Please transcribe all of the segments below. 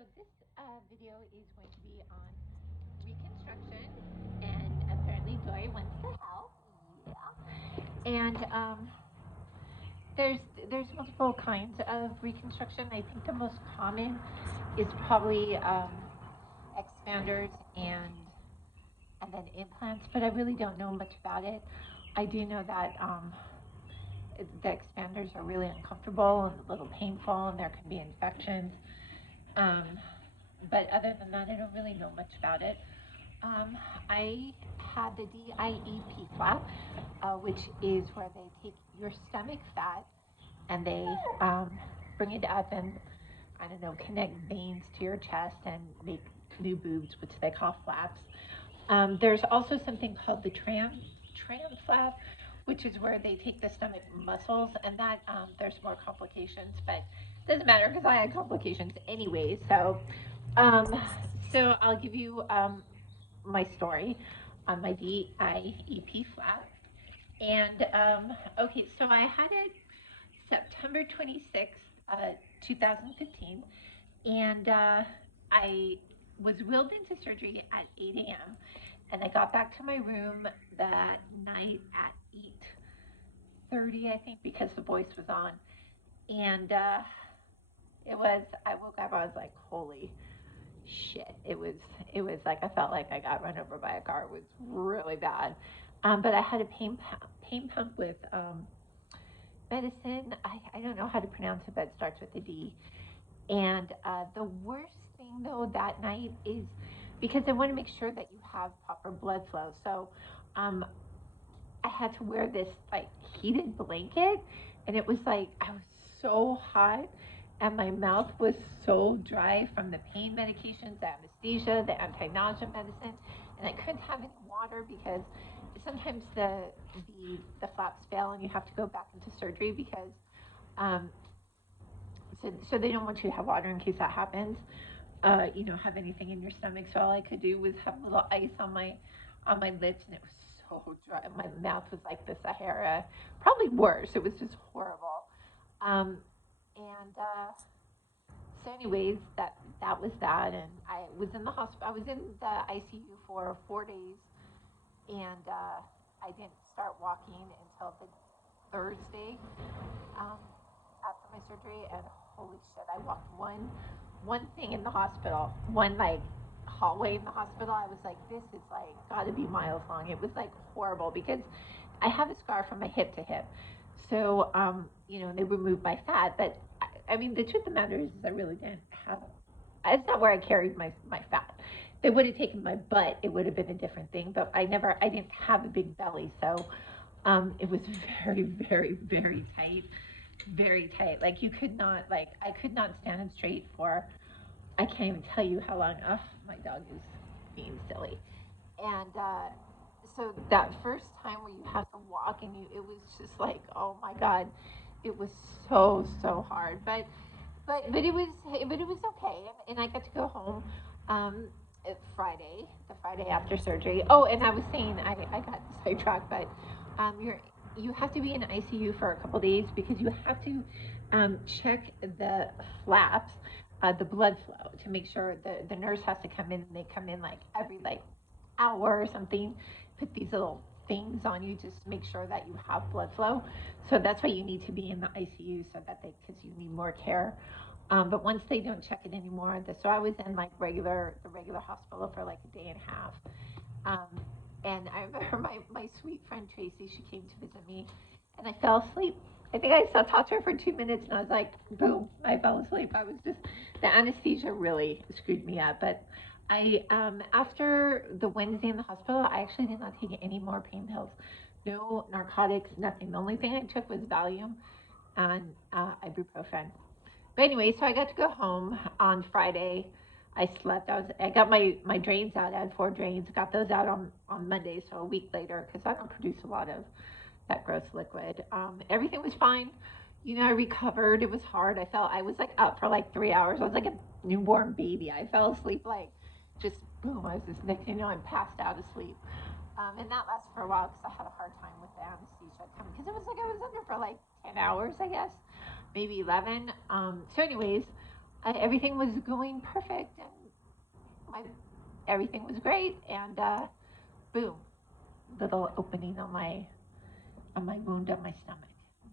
this video is going to be on reconstruction, and apparently Joy wants to help. Yeah. And there's there's multiple kinds of reconstruction. I think the most common is probably expanders and then implants, but I really don't know much about it. I do know that the expanders are really uncomfortable and a little painful, and there can be infections. Um, but other than that, I don't really know much about it. Um, I had the DIEP flap, which is where they take your stomach fat and they bring it up and, I don't know, connect veins to your chest and make new boobs, which they call flaps. There's also something called the tram flap, which is where they take the stomach muscles, and that there's more complications, but it doesn't matter because I had complications anyway. Um, so I'll give you my story on my DIEP flap. And okay, so I had it September 26th, 2015, and I was wheeled into surgery at 8 a.m. And I got back to my room that night at 8:30, I think, because the voice was on. And I woke up, I was like, holy shit. It was like I felt like I got run over by a car. It was really bad. But I had a pain pump with medicine. I don't know how to pronounce it, but it starts with a D. And the worst thing though that night is because I want to make sure that you have proper blood flow. So um, I had to wear this like heated blanket, and it was like I was so hot, and my mouth was so dry from the pain medications, the anesthesia, the anti-nausea medicine, and I couldn't have any water because sometimes the flaps fail and you have to go back into surgery because um, so they don't want you to have water in case that happens. Have anything in your stomach. So all I could do was have a little ice on my lips, and it was so dry. My mouth was like the Sahara, probably worse. It was just horrible. Um, and so, anyways, that was that. And I was in the hospital. I was in the ICU for 4 days, and I didn't start walking until the Thursday um, after my surgery. And holy shit, I walked one thing in the hospital, one like hallway in the hospital. I was like, this is like got to be miles long. It was like horrible because I have a scar from my hip to hip. So, they removed my fat, but I mean, the truth of the matter is I really didn't have. It's not where I carried my fat. If they would have taken my butt, it would have been a different thing. But I didn't have a big belly, so it was very, very, very tight, very tight. Like you could not, like I could not stand up straight for. I can't even tell you how long. Oh, my dog is being silly. And so that first time where you have to walk and it was just like, oh my God, it was so hard. But it was okay, and I got to go home the Friday after surgery. Oh, and I was saying I got sidetracked, but you have to be in ICU for a couple days because you have to check the flaps, the blood flow to make sure the nurse has to come in. And they come in like every like hour or something, put these little things on you just to make sure that you have blood flow. So that's why you need to be in the ICU so that because you need more care. But once they don't check it anymore, so I was in like the regular hospital for like a day and a half. Um, and I remember my sweet friend Tracy, she came to visit me, and I fell asleep. I think I still talked to her for 2 minutes, and I was like, boom, I fell asleep. I was just, the anesthesia really screwed me up. But after the Wednesday in the hospital, I actually did not take any more pain pills. No narcotics, nothing. The only thing I took was Valium and ibuprofen. But anyway, so I got to go home on Friday. I slept. I got my drains out. I had 4 drains. Got those out on Monday, so a week later, because I don't produce a lot of that gross liquid. Everything was fine. I recovered. It was hard. I was like up for like 3 hours. I was like a newborn baby. I fell asleep like just boom. I was just next thing you know, I'm passed out asleep. And that lasted for a while because I had a hard time with the anesthesia coming because it was like I was under for like 10 hours, I guess, maybe 11. So, anyways, everything was going perfect, and my everything was great, and boom, little opening on my wound on my stomach.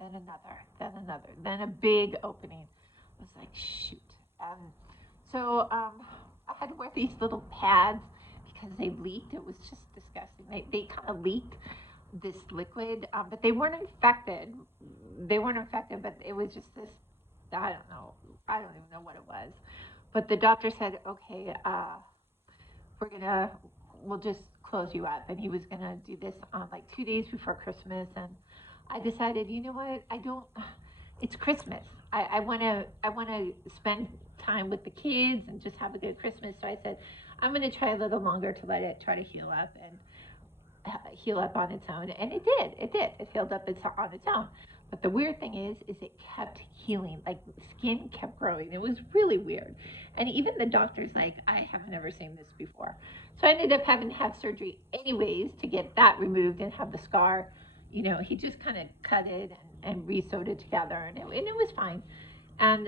Then another, then a big opening. I was like, shoot. So I had to wear these little pads because they leaked. It was just disgusting. They kind of leaked this liquid, but they weren't infected. They weren't infected, but it was just this. I don't know. I don't even know what it was. But the doctor said, okay, we're gonna, we'll just close you up. And he was gonna do this on like 2 days before Christmas. And I decided, you know what? I don't. It's Christmas. I wanna spend time with the kids and just have a good Christmas. So I said, I'm gonna try a little longer to let it try to heal up and heal up on its own, and it did. It did. It healed up on its own. But the weird thing is it kept healing. Like skin kept growing. It was really weird. And even the doctor's like, I haven't ever seen this before. So I ended up having to have surgery anyways to get that removed and have the scar. You know, he just kind of cut it and re-sewed it together, and it was fine. And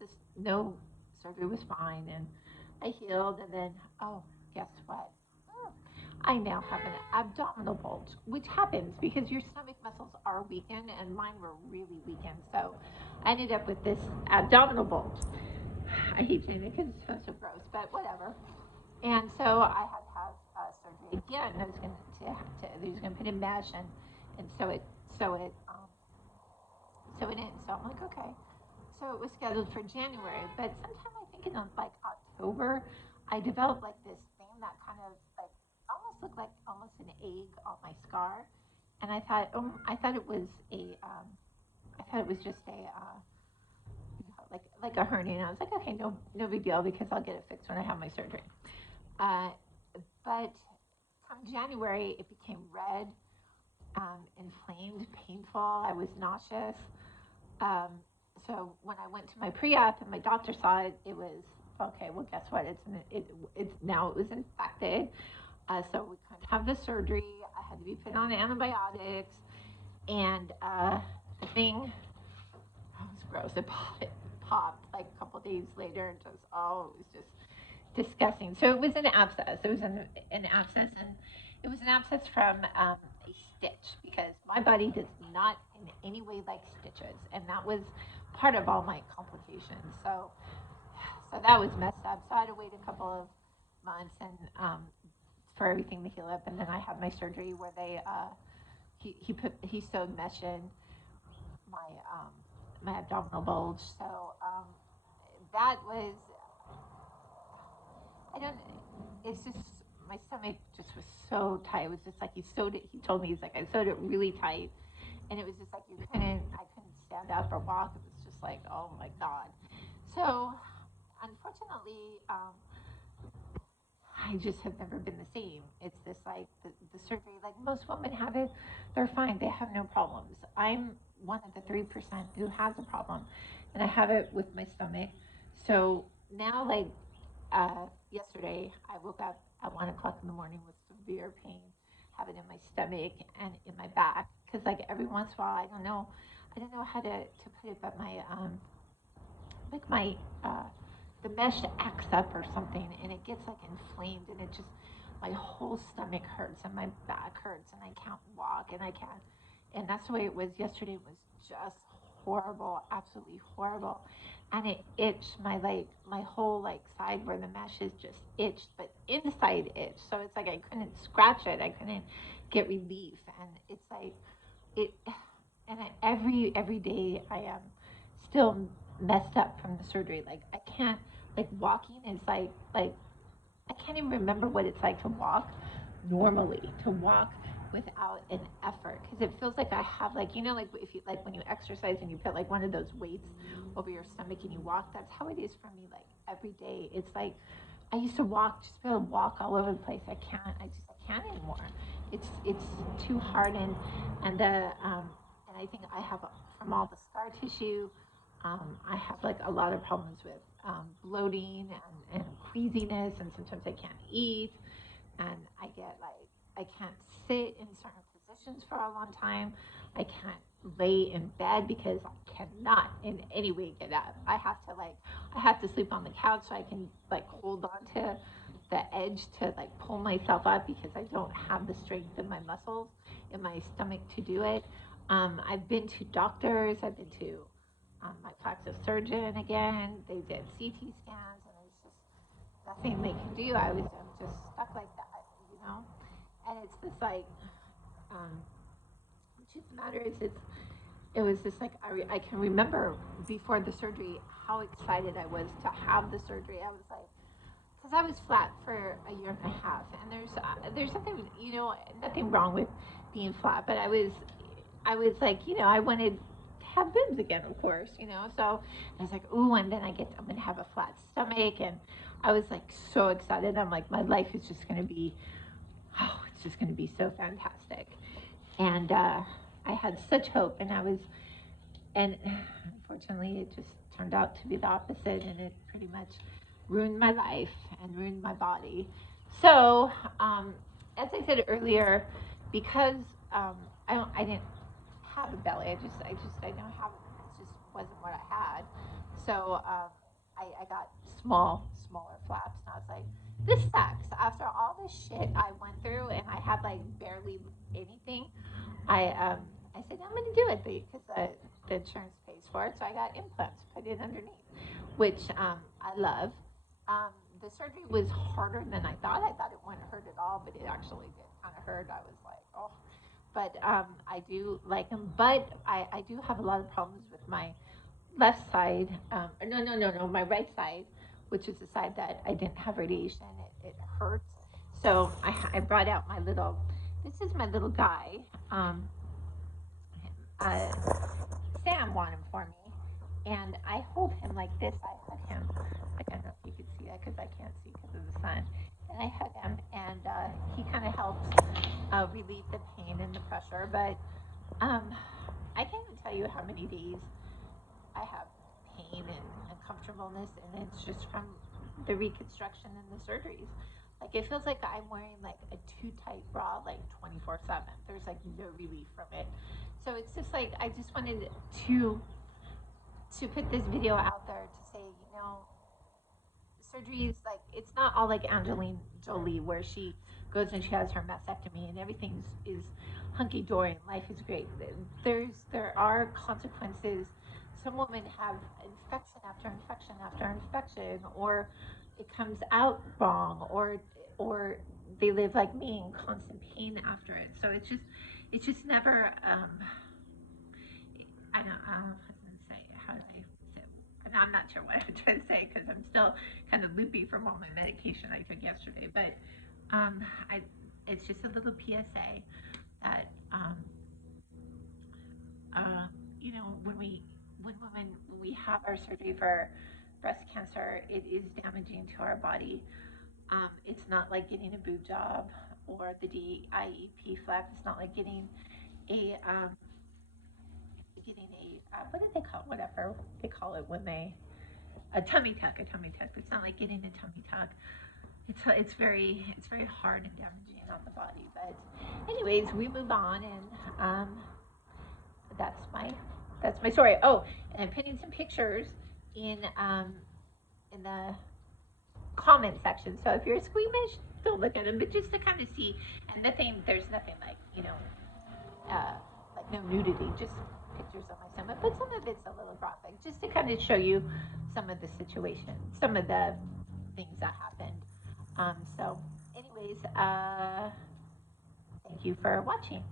this no surgery was fine, and I healed. And then, oh, guess what? I now have an abdominal bulge, which happens because your stomach muscles are weakened, and mine were really weakened. So I ended up with this abdominal bulge. I hate saying it because it sounds so gross, but whatever. And so I had to have surgery again. I was going they was going to put in mesh and sew it sew it in. So I'm like, okay. So it was scheduled for January, but sometime I think in like October, I developed like this thing that kind of like almost looked like almost an egg on my scar, and I thought it was I thought it was just a like a hernia, and I was like, okay, no big deal because I'll get it fixed when I have my surgery. Uh, but come January, it became red, inflamed, painful. I was nauseous. Um, so when I went to my pre-op and my doctor saw it, it was okay. Well, guess what? It's now it was infected. So we couldn't have the surgery. I had to be put on antibiotics, and the thing oh, it was gross. It popped like a couple days later, and just it was just disgusting. So it was an abscess. It was an abscess, and it was an abscess from a stitch because my body does not in any way like stitches, and that was part of all my complications. So that was messed up. So I had to wait a couple of months and for everything to heal up, and then I had my surgery where he sewed mesh in my my abdominal bulge. So that was I don't. It's just my stomach just was so tight. It was just like he sewed it. He told me he's like I sewed it really tight, and it was just like I couldn't stand up or walk. It was just like oh my god. So unfortunately, I just have never been the same. It's this like the surgery. Like most women have it, they're fine. They have no problems. I'm one of the 3% who has a problem, and I have it with my stomach. So now, like yesterday, I woke up at 1 o'clock in the morning with severe pain, have it in my stomach and in my back. Because like every once in a while, I don't know how to put it, but my like my the mesh acts up or something, and it gets like inflamed, and it just my whole stomach hurts and my back hurts, and I can't walk, and I can't. And that's the way it was yesterday. Was just horrible, absolutely horrible, and it itched my whole like side where the mesh is just itched, but inside itch. So it's like I couldn't scratch it, I couldn't get relief, and it's like it. And every day I am still messed up from the surgery. Like I can't like walking is like I can't even remember what it's like to walk normally, to walk without an effort because it feels like I have like like if you like when you exercise and you put like one of those weights over your stomach and you walk, that's how it is for me like every day. It's like I used to walk, just be able to walk all over the place. I can't anymore. It's too hard, and the and I think I have from all the scar tissue. I have like a lot of problems with bloating and queasiness, and sometimes I can't eat, and I get like I can't sit in certain positions for a long time. I can't lay in bed because I cannot in any way get up. I have to sleep on the couch so I can like hold on to the edge to like pull myself up because I don't have the strength in my muscles in my stomach to do it. I've been to doctors. I've been to my plastic surgeon again. They did CT scans, and there's just nothing they can do. I'm just stuck like that, you know. And it's this like, um, truth of the matter is, it was just like I can remember before the surgery how excited I was to have the surgery. I was like, because I was flat for a year and a half, and there's nothing, you know, nothing wrong with being flat, but I was like, you know, I wanted to have boobs again, of course, you know. So I was like, ooh, and then I'm gonna have a flat stomach, and I was like so excited. I'm like, my life is just gonna be, oh, it's just gonna be so fantastic, and I had such hope, and unfortunately, it just turned out to be the opposite, and it pretty much ruined my life and ruined my body. So, as I said earlier, because I didn't have a belly, I don't have it. It just wasn't what I had. So, I got smaller flaps, and I was like, this sucks. After all this shit I went through, and I had like barely anything, I um I said I'm going to do it because the insurance pays for it. So I got implants put in underneath, which I love. Um, the surgery was harder than I thought. I thought it wouldn't hurt at all, but it actually did kind of hurt. I was like, oh, but I do like them. But I do have a lot of problems with my left side. No, my right side, which is the side that I didn't have radiation. It hurts. So I brought out my little. This is my little guy. Um, uh, Sam won him for me, and I hold him like this. I hug him. I don't know if you can see that because I can't see because of the sun. And I hug him, and he kind of helps relieve the pain and the pressure. But um, I can't even tell you how many days I have pain and uncomfortableness, and it's just from the reconstruction and the surgeries. Like it feels like I'm wearing like a too tight bra like 24/7. There's like no relief from it. So it's just like I just wanted to put this video out there to say, you know, surgery is like it's not all like Angelina Jolie where she goes and she has her mastectomy and everything is hunky dory and life is great. There are consequences. Some women have infection after infection after infection, or it comes out wrong, or they live like me in constant pain after it. So it's just never. I don't. I was gonna say how do I say. And I'm not sure what I'm trying to say because I'm still kind of loopy from all my medication I took yesterday. But I, it's just a little PSA that uh, you know, when we have our surgery for breast cancer, it is damaging to our body. It's not like getting a boob job or the DIEP flap. It's not like a what did they call it? Whatever they call it when they a tummy tuck, a tummy tuck. It's not like getting a tummy tuck. It's very hard and damaging on the body. But anyways, we move on, and that's my that's my story. Oh, and I'm putting some pictures in the comment section. So if you're squeamish, don't look at them, but just to kind of see. And there's nothing like like no nudity, just pictures of my stomach. But some of it's a little graphic, just to kind of show you some of the situations, some of the things that happened. So, anyways, thank you for watching.